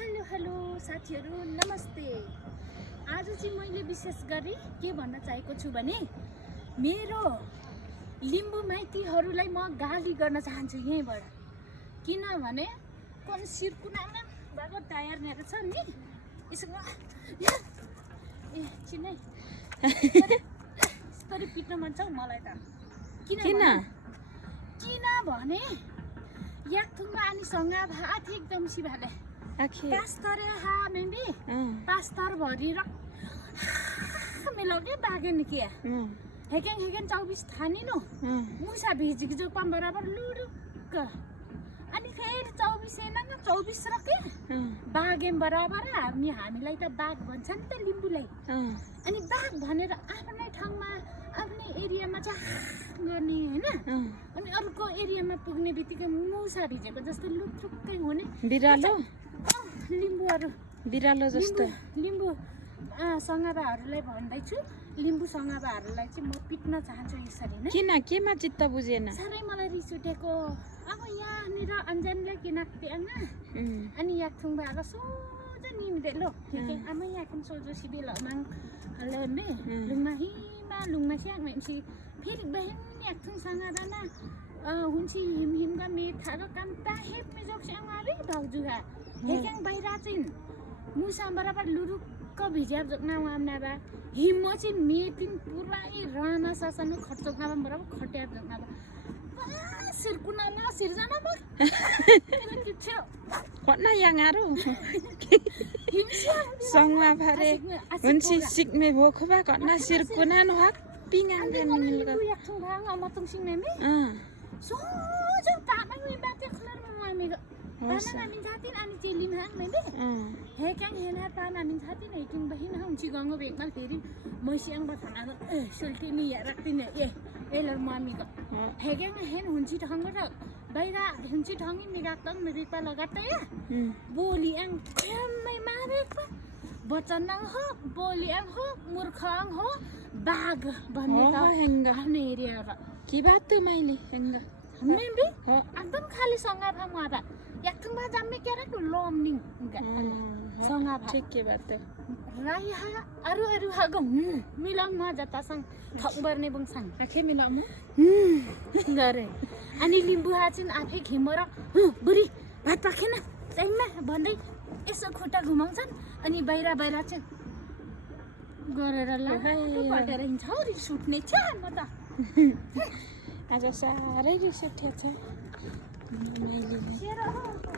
Hello साथीहरू नमस्ते। आज चाहिँ मैले विशेष गरी के भन्न चाहेको छु भने मेरो लिम्बू माइतीहरूलाई म गाली गर्न चाहन्छु यहीँबाट। किनभने कुन सिरकुनामा भएको टायर नेर छ नि यसको ए चिनै यस्तरी पिट्न मन छ मलाई त। किनभने याक्थुङमा अनि सँगा भात एकदम सिभाले पास्तर हा मेबी पास्तर भरी र मिलाउके बागे निकिया हेकेन 24 थानी नो मुसा भिजिक जो पम बराबर लुडुक्क अनि फेरि 24 एना 24 रके बागे बराबर हामीलाई त बाग भन्छ नि त लिम्बूलाई। अनि बाग भनेर आफ्नै ठाउँमा आफ्नै एरियामा चाहिँ गर्ने हैन। अनि अर्को एरियामा पुग्ने बित्तिकै मुसा भिजेको जस्तो लुटुक्कै हुने बिरालो लिम्बूहरु बिरालो जस्तो लिम्बू सङ्गाबाहरूलाई भन्दैछु। लिम्बू सङ्गाबाहरूलाई चाहिँ म पिट्न चाहन्छु यसरी नै। किन केमा चित्त बुझेन? साह्रै मलाई रिस उठेको। अब यहाँनिर अन्जानले किनाक्तेanga अनि याक्थुङ बागा सोझो निम्दे लो ठीक आमा याकिन सोझो सिबेल mang हलने लुङमा हिमा लुङमा स्याङ मेसी फेरि बहन याक्थुङ सङ्गाबाना हुन्सी हिमका मेथाको कान्ता हेप मेजोक स्याङाले दाउजुगा हेक्याङ बाहिर चाहिँ मुसा बराबर लुरुक्क भिज्याब जोक्ना वामना बा हिम चाहिँ मेतिन पुरै राना सासनु खट्चोक्ना बराबर खट्याब जोक्ना बा सिरकुनामा सिरजना बा किछु कना याङारो सङवा भारे हुन्सी सिक्मे भोखबा कना सिरकुना न हक पिङान निलगा याक्थुङ भाङ अमतुङ सिङनेमे सोझो तामाङमे बाते खलरमा मामेगा पाना मिन जातिन अनि चेलिम हाङ मेबे हेक्याङ हेना पाना मिन जातिन हेकिन बहिन हुन्ची गंगो बेकमाल फेरि मैसियाङ बथाना सुल्टी मिया राख्दिन एलर मामीगा हेक्याङ हेन हुन्ची ढंग र बाहिर हुन्ची ढंगी मिगाक्तङ मिरिपा लगाते या बोलियाङ खमै मारेको बचन हो बोलियाङ हो मूर्खाङ हो बाग भन्ने त आफ्नै एरिया र की बात त मैले हेंग मेबे एकदम खाली सँगा भाङ मादा याक्थुङ बा जाम्मे केरा को लोमनिङ सँगा भा ठीक के बात राई हा अरु हा गम मिलाङ मा जता संग थकबर्ने बङसाङ आखे मिलाम गरे अनि लिम्बू हा चाहिँ आफै खिमर बुरी भात पाखेन चाहिमा भन्दै यसो खुट्टा घुमाउँछन् अनि बाहिर चाहिँ गरेर ल पटेर हिँड्छ रिस उठ्ने छ म त आज साह्रै रिस उठेछ मैले